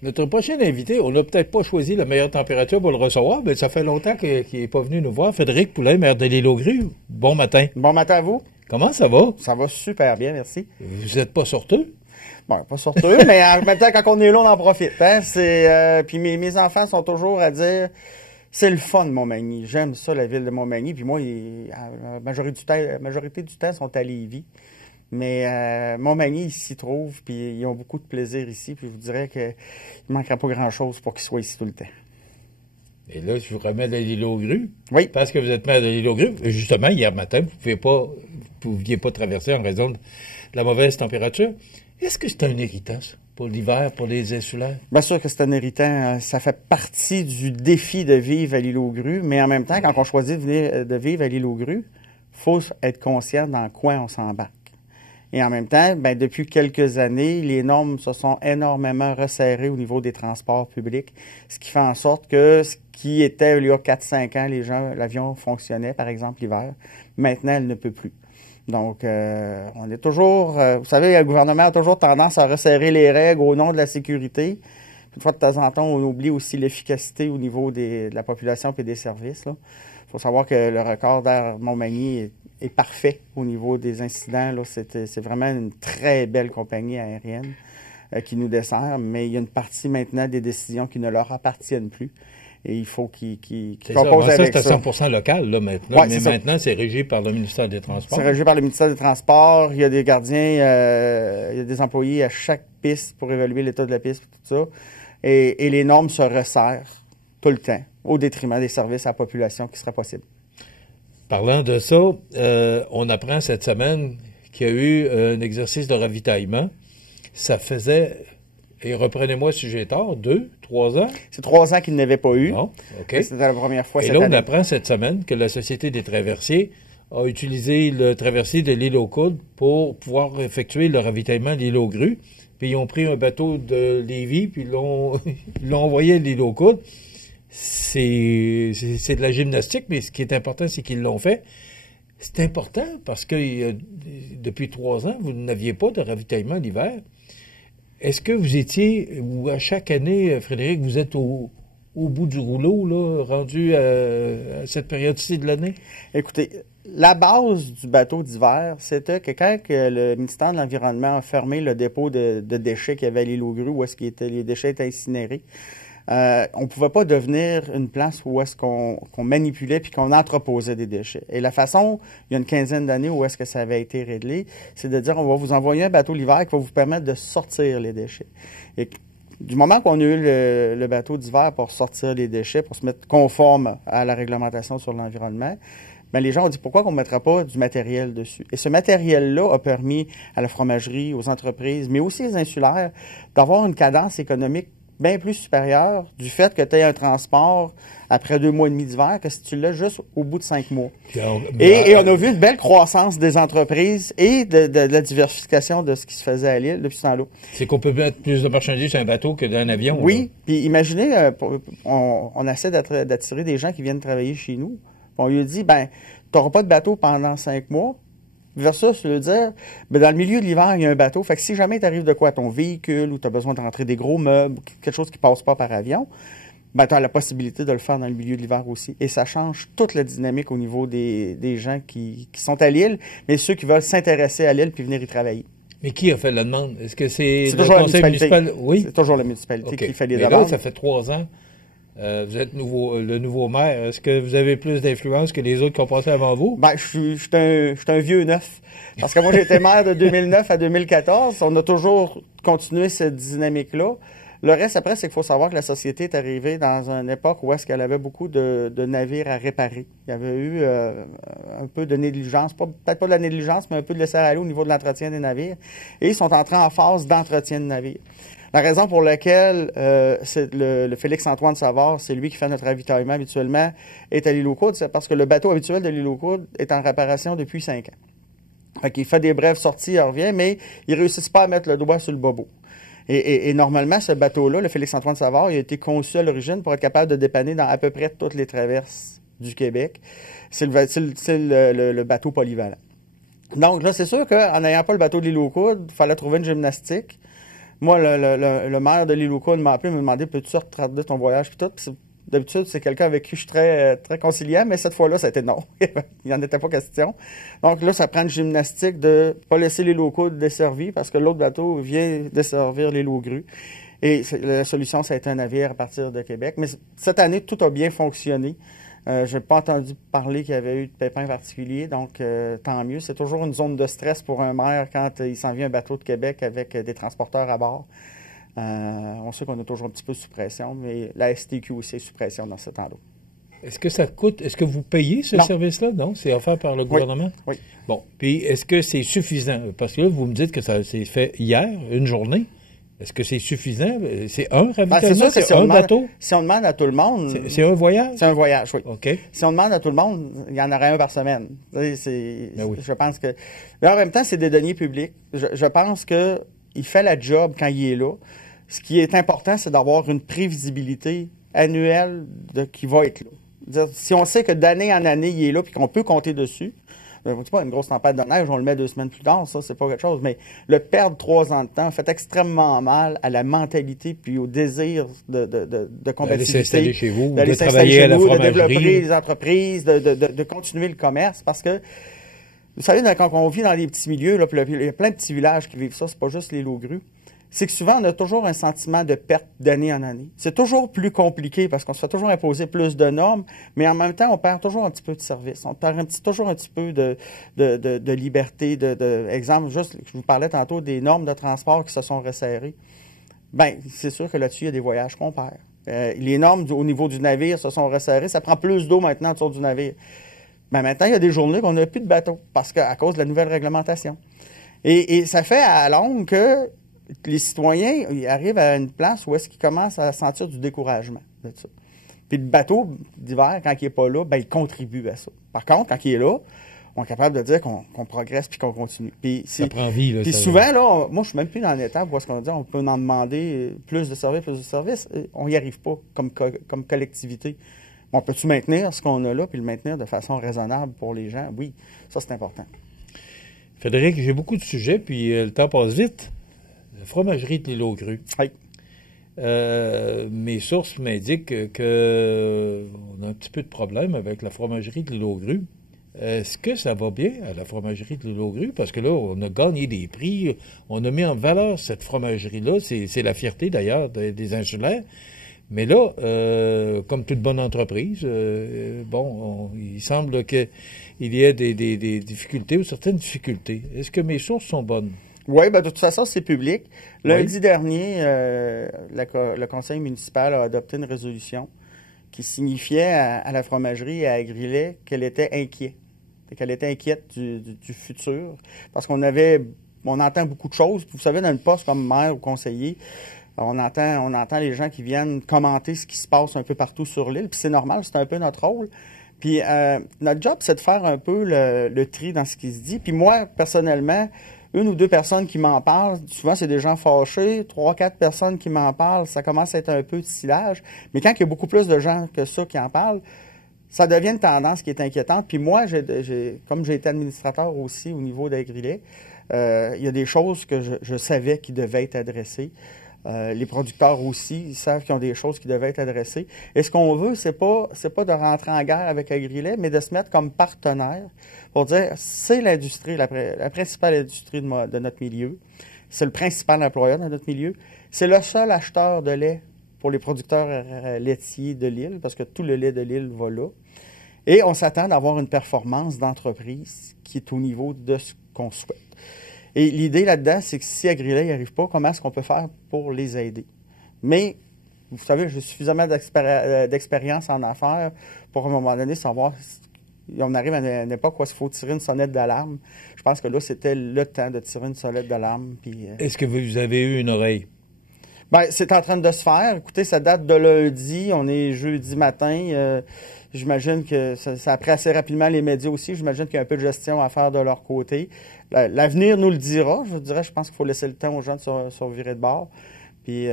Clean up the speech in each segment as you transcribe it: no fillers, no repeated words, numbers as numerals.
Notre prochain invité, on n'a peut-être pas choisi la meilleure température pour le recevoir, mais ça fait longtemps qu'il n'est pas venu nous voir. Frédéric Poulain, maire de l'Île aux Grues. Bon matin. Bon matin à vous. Comment ça va? Ça va super bien, merci. Vous n'êtes pas sorteux? Bon, pas sorteux, mais en même temps, quand on est là, on en profite. Hein? Puis mes enfants sont toujours à dire, c'est le fun, Montmagny. J'aime ça, la ville de Montmagny. Puis moi, la majorité du temps, sont à Lévis. Mais Montmagny, ils s'y trouvent, puis ils ont beaucoup de plaisir ici. Puis je vous dirais qu'il ne manquera pas grand-chose pour qu'ils soient ici tout le temps. Et là, je vous remets de l'Île aux Grues. Oui. Parce que vous êtes maire de l'Île aux Grues. Justement, hier matin, vous ne pouviez pas traverser en raison de la mauvaise température. Est-ce que c'est un irritant, ça, pour l'hiver, pour les insulaires? Bien sûr que c'est un irritant. Ça fait partie du défi de vivre à l'Île aux Grues. Mais en même temps, quand on choisit de vivre à l'Île aux Grues, il faut être conscient dans quoi on s'embarque. Et en même temps, ben, depuis quelques années, les normes se sont énormément resserrées au niveau des transports publics, ce qui fait en sorte que ce qui était il y a 4-5 ans, l'avion fonctionnait, par exemple, l'hiver. Maintenant, elle ne peut plus. Donc, on est toujours... vous savez, le gouvernement a toujours tendance à resserrer les règles au nom de la sécurité. Une fois de temps en temps, on oublie aussi l'efficacité au niveau de la population et des services. Il faut savoir que le record d'Air Montmagny est parfait au niveau des incidents. C'est vraiment une très belle compagnie aérienne qui nous dessert, mais il y a une partie maintenant des décisions qui ne leur appartiennent plus. Et il faut qu'ils composent avec ça. C'est à 100% local, là, maintenant. Ouais, mais maintenant, c'est régi par le ministère des Transports. C'est régi par le ministère des Transports. Il y a des gardiens, il y a des employés à chaque piste pour évaluer l'état de la piste et tout ça. Et les normes se resserrent tout le temps, au détriment des services à la population qui sera possible. Parlant de ça, on apprend cette semaine qu'il y a eu un exercice de ravitaillement. Ça faisait, et reprenez-moi si j'ai tort, 2-3 ans? C'est 3 ans qu'il n'avait pas eu. Bon, OK. C'était la première fois cette année. Et là, on apprend cette semaine que la Société des traversiers a utilisé le traversier de l'île aux Coudes pour pouvoir effectuer le ravitaillement de l'île aux Grues. Puis ils ont pris un bateau de Lévis, puis ils l'ont envoyé à l'île aux Coudes. C'est de la gymnastique, mais ce qui est important, c'est qu'ils l'ont fait. C'est important parce que depuis 3 ans, vous n'aviez pas de ravitaillement l'hiver. Est-ce que vous étiez, ou à chaque année, Frédéric, vous êtes au bout du rouleau, là, rendu à cette période-ci de l'année? Écoutez, la base du bateau d'hiver, c'était que quand le ministère de l'Environnement a fermé le dépôt de déchets qu'il y avait à l'île aux Grues, où est-ce que les déchets étaient incinérés, on ne pouvait pas devenir une place où est-ce qu'on manipulait puis qu'on entreposait des déchets. Et la façon, il y a une quinzaine d'années où est-ce que ça avait été réglé, c'est de dire on va vous envoyer un bateau l'hiver qui va vous permettre de sortir les déchets. Et du moment qu'on a eu le bateau d'hiver pour sortir les déchets, pour se mettre conforme à la réglementation sur l'environnement, bien, les gens ont dit pourquoi on ne mettra pas du matériel dessus. Et ce matériel-là a permis à la fromagerie, aux entreprises, mais aussi aux insulaires, d'avoir une cadence économique bien plus supérieure du fait que tu aies un transport après 2 mois et demi d'hiver que si tu l'as juste au bout de 5 mois. Et on a vu une belle croissance des entreprises et de la diversification de ce qui se faisait à l'île depuis ce temps-là. C'est qu'on peut mettre plus de marchandises sur un bateau que dans un avion. Oui, puis imaginez, on essaie d'attirer des gens qui viennent travailler chez nous. On lui a dit, ben, tu n'auras pas de bateau pendant 5 mois. Versus le dire, ben dans le milieu de l'hiver, il y a un bateau. Fait que si jamais t'arrive de quoi à ton véhicule ou tu as besoin de rentrer des gros meubles, quelque chose qui passe pas par avion, ben tu as la possibilité de le faire dans le milieu de l'hiver aussi. Et ça change toute la dynamique au niveau des gens qui sont à l'île, mais ceux qui veulent s'intéresser à l'île puis venir y travailler. Mais qui a fait la demande? Est-ce que c'est le conseil municipal? Oui. C'est toujours la municipalité qui fait les demandes. demandes. Là, ça fait 3 ans. Vous êtes le nouveau maire. Est-ce que vous avez plus d'influence que les autres qui ont passé avant vous? Ben, je suis un vieux neuf. Parce que moi, j'ai été maire de 2009 à 2014. On a toujours continué cette dynamique-là. Le reste, après, c'est qu'il faut savoir que la société est arrivée dans une époque où est-ce qu'elle avait beaucoup de navires à réparer. Il y avait eu un peu de négligence, peut-être pas de la négligence, mais un peu de laisser-aller au niveau de l'entretien des navires. Et ils sont entrés en phase d'entretien de navires. La raison pour laquelle c'est le Félix-Antoine Savard, c'est lui qui fait notre ravitaillement habituellement, est à l'île aux Coudes, c'est parce que le bateau habituel de l'île aux Coudes est en réparation depuis 5 ans. Fait qu'il fait des brèves sorties, il revient, mais il ne réussit pas à mettre le doigt sur le bobo. Et normalement, ce bateau-là, le Félix-Antoine Savard, il a été conçu à l'origine pour être capable de dépanner dans à peu près toutes les traverses du Québec. C'est le bateau polyvalent. Donc là, c'est sûr qu'en n'ayant pas le bateau de l'île aux Coudes, il fallait trouver une gymnastique. Moi, le maire de l'île aux Coudres m'a appelé, m'a demandé, peux-tu retarder ton voyage, puis tout. Puis d'habitude, c'est quelqu'un avec qui je suis très conciliant, mais cette fois-là, ça a été non. Il n'y en était pas question. Donc là, ça prend une gymnastique de pas laisser l'île aux Coudres desservie, parce que l'autre bateau vient desservir l'île aux Grues. Et la solution, ça a été un navire à partir de Québec. Mais cette année, tout a bien fonctionné. Je n'ai pas entendu parler qu'il y avait eu de pépins particuliers, donc tant mieux. C'est toujours une zone de stress pour un maire quand il s'en vient un bateau de Québec avec des transporteurs à bord. On sait qu'on est toujours un petit peu sous pression, mais la STQ aussi est sous pression dans ce temps-là. Est-ce que ça coûte, est-ce que vous payez ce service-là? Non, c'est offert par le gouvernement? Oui. Bon, puis est-ce que c'est suffisant? Parce que là, vous me dites que ça s'est fait hier, une journée. Est-ce que c'est suffisant? C'est un ravitaillement? C'est un bateau? Si on demande à tout le monde... C'est un voyage? C'est un voyage, oui. OK. Si on demande à tout le monde, il y en aurait un par semaine. Oui. Je pense que... Mais en même temps, c'est des deniers publics. Je pense qu'il fait la job quand il est là. Ce qui est important, c'est d'avoir une prévisibilité annuelle qui va être là. Si on sait que d'année en année, il est là puis qu'on peut compter dessus, c'est pas une grosse tempête de neige, on le met 2 semaines plus tard, ça, c'est pas quelque chose. Mais le perdre 3 ans de temps fait extrêmement mal à la mentalité puis au désir de combativité. D'aller s'installer chez vous, d'aller de travailler à la fromagerie. De développer les entreprises, de continuer le commerce. Parce que, vous savez, quand on vit dans les petits milieux, là, puis il y a plein de petits villages qui vivent ça, c'est pas juste les îles Grues. C'est que souvent, on a toujours un sentiment de perte d'année en année. C'est toujours plus compliqué parce qu'on se fait toujours imposer plus de normes, mais en même temps, on perd toujours un petit peu de service. On perd toujours un petit peu de liberté. Exemple, juste, je vous parlais tantôt des normes de transport qui se sont resserrées. Bien, c'est sûr que là-dessus, il y a des voyages qu'on perd. Les normes au niveau du navire se sont resserrées. Ça prend plus d'eau maintenant autour du navire. Bien, maintenant, il y a des journées qu'on n'a plus de bateaux à cause de la nouvelle réglementation. Et ça fait à longue que les citoyens ils arrivent à une place où est-ce qu'ils commencent à sentir du découragement de ça. Puis le bateau d'hiver, quand il n'est pas là, ben il contribue à ça. Par contre, quand il est là, on est capable de dire qu'on progresse puis qu'on continue. Puis ça prend vie. Là, puis souvent, là, moi, je suis même plus dans l'étape où est-ce qu'on dit on peut en demander plus de services. On n'y arrive pas comme collectivité. On peut-tu maintenir ce qu'on a là puis le maintenir de façon raisonnable pour les gens? Oui, ça, c'est important. Frédéric, j'ai beaucoup de sujets, puis le temps passe vite. La fromagerie de l'île aux Grues. Oui. Mes sources m'indiquent qu'on a un petit peu de problème avec la fromagerie de l'île aux Grues. Est-ce que ça va bien à la fromagerie de l'île aux Grues? Parce que là, on a gagné des prix, on a mis en valeur cette fromagerie-là. C'est la fierté, d'ailleurs, des insulaires. Mais là, comme toute bonne entreprise, il semble qu'il y ait des difficultés ou certaines difficultés. Est-ce que mes sources sont bonnes? Oui, ben de toute façon, c'est public. Lundi dernier, le conseil municipal a adopté une résolution qui signifiait à la fromagerie et à Grillet qu'elle était inquiète. Qu'elle était inquiète du futur. Parce on entend beaucoup de choses. Vous savez, dans le poste comme maire ou conseiller, on entend les gens qui viennent commenter ce qui se passe un peu partout sur l'île. Puis c'est normal, c'est un peu notre rôle. Puis notre job, c'est de faire un peu le tri dans ce qui se dit. Puis moi, personnellement, 1 ou 2 personnes qui m'en parlent, souvent c'est des gens fâchés, 3 ou 4 personnes qui m'en parlent, ça commence à être un peu de silage. Mais quand il y a beaucoup plus de gens que ça qui en parlent, ça devient une tendance qui est inquiétante. Puis moi, comme j'ai été administrateur aussi au niveau d'Agrilet, il y a des choses que je savais qui devaient être adressées. Les producteurs aussi, ils savent qu'ils ont des choses qui devaient être adressées. Et ce qu'on veut, c'est pas de rentrer en guerre avec Agrilet, mais de se mettre comme partenaire pour dire c'est l'industrie, la principale industrie de notre milieu. C'est le principal employeur de notre milieu. C'est le seul acheteur de lait pour les producteurs laitiers de l'île, parce que tout le lait de l'île va là. Et on s'attend d'avoir une performance d'entreprise qui est au niveau de ce qu'on souhaite. Et l'idée là-dedans, c'est que si Agrilet n'y arrive pas, comment est-ce qu'on peut faire pour les aider? Mais, vous savez, j'ai suffisamment d'expérience en affaires pour, à un moment donné, savoir si on arrive à une époque où il faut tirer une sonnette d'alarme. Je pense que là, c'était le temps de tirer une sonnette d'alarme. Est-ce que vous avez eu une oreille? Bien, c'est en train de se faire. Écoutez, ça date de lundi. On est jeudi matin. J'imagine que ça a pris assez rapidement les médias aussi. J'imagine qu'il y a un peu de gestion à faire de leur côté. L'avenir nous le dira. Je pense qu'il faut laisser le temps aux gens de se revirer de bord. Puis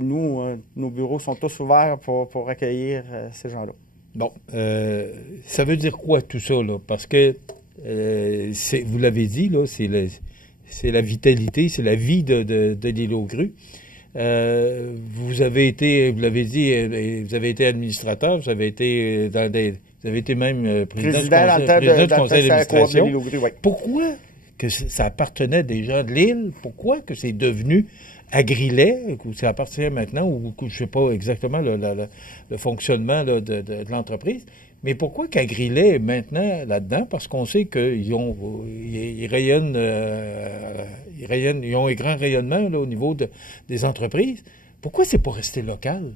nous, nos bureaux sont tous ouverts pour accueillir ces gens-là. Bon, ça veut dire quoi tout ça, là? Parce que, vous l'avez dit, là, c'est la vitalité, c'est la vie de l'île aux grues. Vous l'avez dit, vous avez été administrateur, vous avez été vous avez été même président du conseil d'administration. Oui. Pourquoi que ça appartenait déjà de l'île? Pourquoi que c'est devenu Agrilet, que ça appartient maintenant, ou je ne sais pas exactement le fonctionnement là, de l'entreprise, mais pourquoi qu'Agrilet est maintenant là-dedans? Parce qu'on sait qu'ils rayonnent, ils ont un grand rayonnement là, au niveau des entreprises. Pourquoi c'est pas resté local?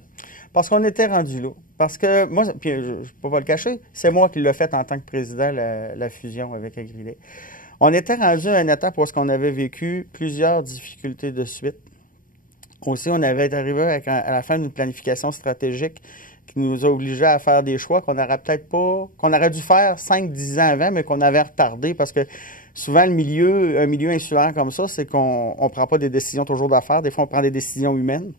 Parce qu'on était rendu là. Parce que moi, puis je ne peux pas le cacher, c'est moi qui l'ai fait en tant que président, la fusion avec Agrilet. On était rendu à une étape où on avait vécu plusieurs difficultés de suite. Aussi, on avait arrivé à la fin d'une planification stratégique qui nous a obligés à faire des choix qu'on aurait dû faire 5-10 ans avant, mais qu'on avait retardé parce que souvent, un milieu insulaire comme ça, c'est qu'on ne prend pas des décisions toujours d'affaires. Des fois, on prend des décisions humaines.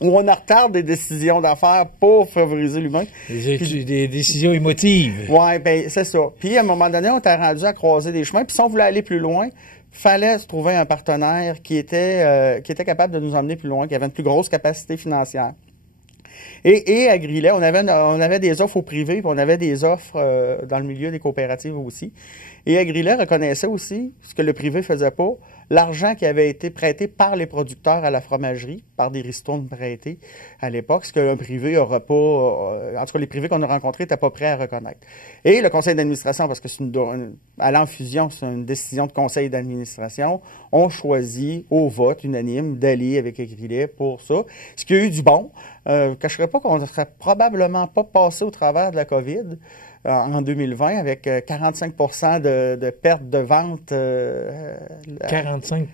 Ou on retarde des décisions d'affaires pour favoriser l'humain. Des décisions émotives. Oui, bien, c'est ça. Puis, à un moment donné, on était rendu à croiser des chemins. Puis, si on voulait aller plus loin, fallait se trouver un partenaire qui était capable de nous emmener plus loin, qui avait une plus grosse capacité financière. Et à Grillet, on avait des offres au privé, puis on avait des offres dans le milieu des coopératives aussi. Et à Grillet reconnaissait aussi, ce que le privé faisait pas, l'argent qui avait été prêté par les producteurs à la fromagerie, par des ristournes prêtés à l'époque, ce qu'un privé n'aura pas... en tout cas, les privés qu'on a rencontrés n'étaient pas prêts à reconnaître. Et le conseil d'administration, parce que aller en fusion, c'est une décision de conseil d'administration, on choisit au vote unanime d'aller avec Grillet pour ça. Ce qui a eu du bon. Je ne cacherai pas qu'on ne serait probablement pas passé au travers de la COVID en 2020 avec 45 de perte de vente. 45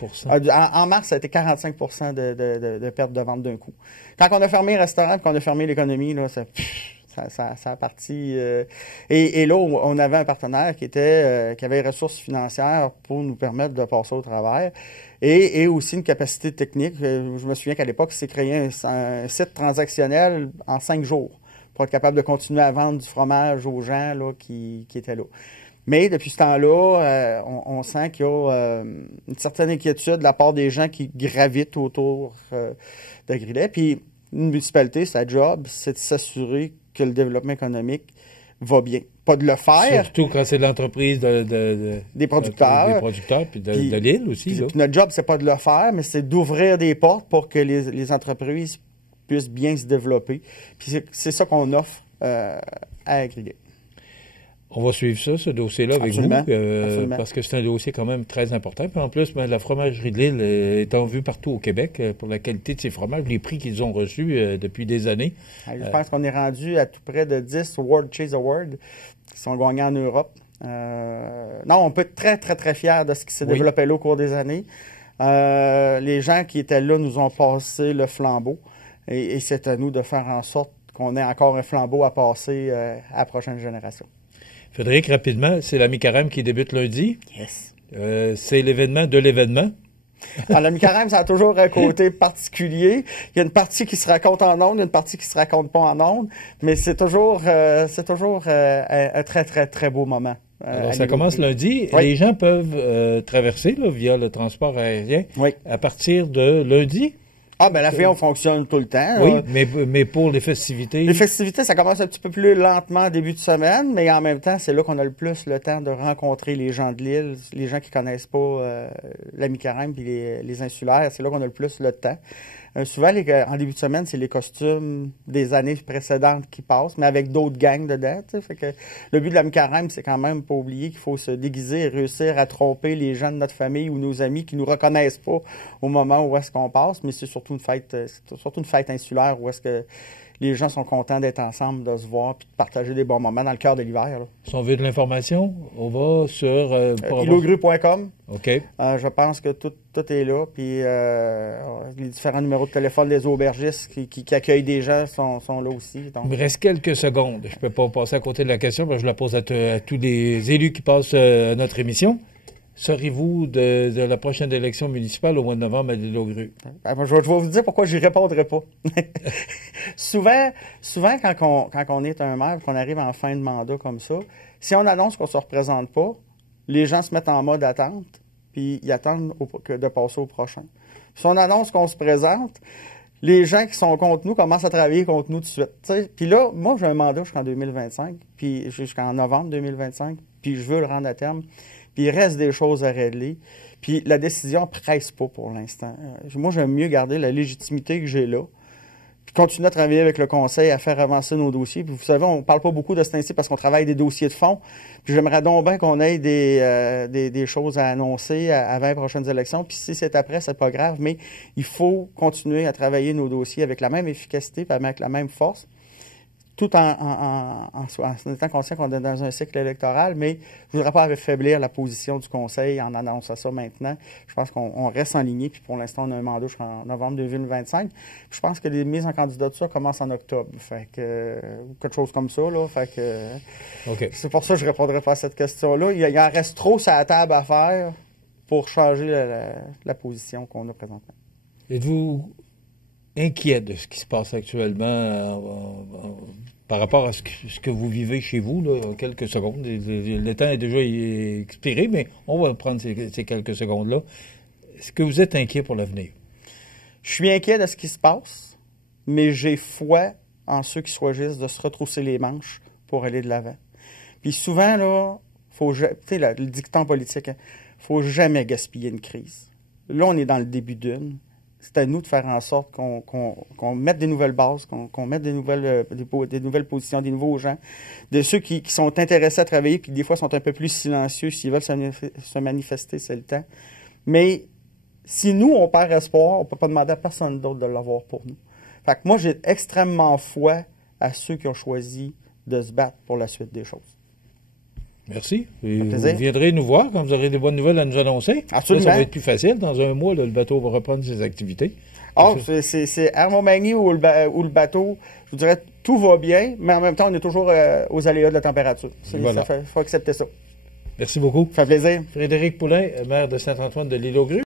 En mars, ça a été 45 de perte de vente d'un coup. Quand on a fermé les restaurants et qu'on a fermé l'économie, là, ça a parti. Et là, on avait un partenaire qui avait les ressources financières pour nous permettre de passer au travers. Et aussi une capacité technique. Je me souviens qu'à l'époque, il s'est créé un site transactionnel en 5 jours pour être capable de continuer à vendre du fromage aux gens là, qui étaient là. Mais depuis ce temps-là, on sent qu'il y a une certaine inquiétude de la part des gens qui gravitent autour de Grillet. Puis une municipalité, sa job, c'est de s'assurer que le développement économique va bien. Pas de le faire. Surtout quand c'est l'entreprise des producteurs. Des producteurs, puis de l'île aussi. Puis notre job, c'est pas de le faire, mais c'est d'ouvrir des portes pour que les entreprises puissent bien se développer. Puis c'est ça qu'on offre à Grillet. On va suivre ça, ce dossier-là, avec vous, parce que c'est un dossier quand même très important. Puis en plus, la fromagerie de l'île est en vue partout au Québec pour la qualité de ses fromages, les prix qu'ils ont reçus depuis des années. Je pense qu'on est rendu à tout près de 10 World Cheese Awards qui sont gagnés en Europe. Non, on peut être très, très, très fiers de ce qui s'est développé là au cours des années. Les gens qui étaient là nous ont passé le flambeau et c'est à nous de faire en sorte qu'on ait encore un flambeau à passer à la prochaine génération. Frédéric, rapidement, c'est la mi-carême qui débute lundi. Yes. C'est l'événement de l'événement. Alors, la mi-carême, ça a toujours un côté particulier. Il y a une partie qui se raconte en ondes, il y a une partie qui se raconte pas en ondes, mais c'est toujours un très, très, très beau moment. Alors, ça commence lundi. Oui. Les gens peuvent traverser là, via le transport aérien à partir de lundi. Ah, ben l'avion fonctionne tout le temps. Oui, mais pour les festivités... Les festivités, ça commence un petit peu plus lentement début de semaine, mais en même temps, c'est là qu'on a le plus le temps de rencontrer les gens de l'île, les gens qui connaissent pas la mi-carême puis les insulaires. C'est là qu'on a le plus le temps. Souvent, en début de semaine, c'est les costumes des années précédentes qui passent, mais avec d'autres gangs dedans. Fait que le but de la mi-carême, c'est quand même pas oublier qu'il faut se déguiser et réussir à tromper les gens de notre famille ou nos amis qui nous reconnaissent pas au moment où est-ce qu'on passe. Mais c'est surtout une fête insulaire où est-ce que les gens sont contents d'être ensemble, de se voir puis de partager des bons moments dans le cœur de l'hiver. Là. Si on veut de l'information, on va sur... ilogru.com. OK. Je pense que tout est là. Puis les différents numéros de téléphone des aubergistes qui accueillent des gens sont là aussi. Donc. Il me reste quelques secondes. Je ne peux pas passer à côté de la question parce que je la pose à tous les élus qui passent à notre émission. Serez-vous de la prochaine élection municipale au mois de novembre à l'île aux grues? Je vais vous dire pourquoi je n'y répondrai pas. souvent quand on est un maire, qu'on arrive en fin de mandat comme ça, si on annonce qu'on ne se représente pas, les gens se mettent en mode attente. puis ils attendent de passer au prochain. Si on annonce qu'on se présente, les gens qui sont contre nous commencent à travailler contre nous tout de suite. T'sais. Puis là, moi, j'ai un mandat jusqu'en 2025, puis jusqu'en novembre 2025, puis je veux le rendre à terme. Puis il reste des choses à régler. Puis la décision ne presse pas pour l'instant. Moi, j'aime mieux garder la légitimité que j'ai là, puis continuer à travailler avec le conseil, à faire avancer nos dossiers. Puis vous savez, on ne parle pas beaucoup de ce principe parce qu'on travaille des dossiers de fond. Puis j'aimerais donc bien qu'on ait des choses à annoncer avant les prochaines élections. Puis si c'est après, c'est pas grave, mais il faut continuer à travailler nos dossiers avec la même efficacité, puis avec la même force, tout en étant conscient qu'on est dans un cycle électoral, mais je ne voudrais pas affaiblir la position du conseil en annonçant ça maintenant. Je pense qu'on reste en ligne, puis pour l'instant, on a un mandat jusqu'en novembre 2025. Puis je pense que les mises en candidature commencent en octobre. Fait que, quelque chose comme ça, là. Fait que, OK. C'est pour ça que je ne répondrai pas à cette question-là. Il en reste trop sur la table à faire pour changer la position qu'on a présentement. Êtes-vous inquiet de ce qui se passe actuellement par rapport à ce que vous vivez chez vous, là, en quelques secondes? Le temps est déjà expiré, mais on va prendre ces quelques secondes-là. Est-ce que vous êtes inquiet pour l'avenir? Je suis inquiet de ce qui se passe, mais j'ai foi en ceux qui choisissent de se retrousser les manches pour aller de l'avant. Puis souvent, là, tu sais, le dicton politique, hein, faut jamais gaspiller une crise. Là, on est dans le début d'une. C'est à nous de faire en sorte qu'on mette des nouvelles bases, qu'on mette des nouvelles positions, des nouveaux gens, de ceux qui sont intéressés à travailler, puis des fois sont un peu plus silencieux, s'ils veulent se manifester, c'est le temps. Mais si nous, on perd espoir, on ne peut pas demander à personne d'autre de l'avoir pour nous. Fait que moi, j'ai extrêmement foi à ceux qui ont choisi de se battre pour la suite des choses. Merci. Et vous viendrez nous voir quand vous aurez des bonnes nouvelles à nous annoncer. Absolument. Là, ça va être plus facile. Dans un mois, là, le bateau va reprendre ses activités. C'est à Montmagny ou le bateau, je vous dirais, tout va bien, mais en même temps, on est toujours aux aléas de la température. Voilà. Il faut accepter ça. Merci beaucoup. Ça fait plaisir. Frédéric Poulin, maire de Saint-Antoine de l'Île-aux-Grues.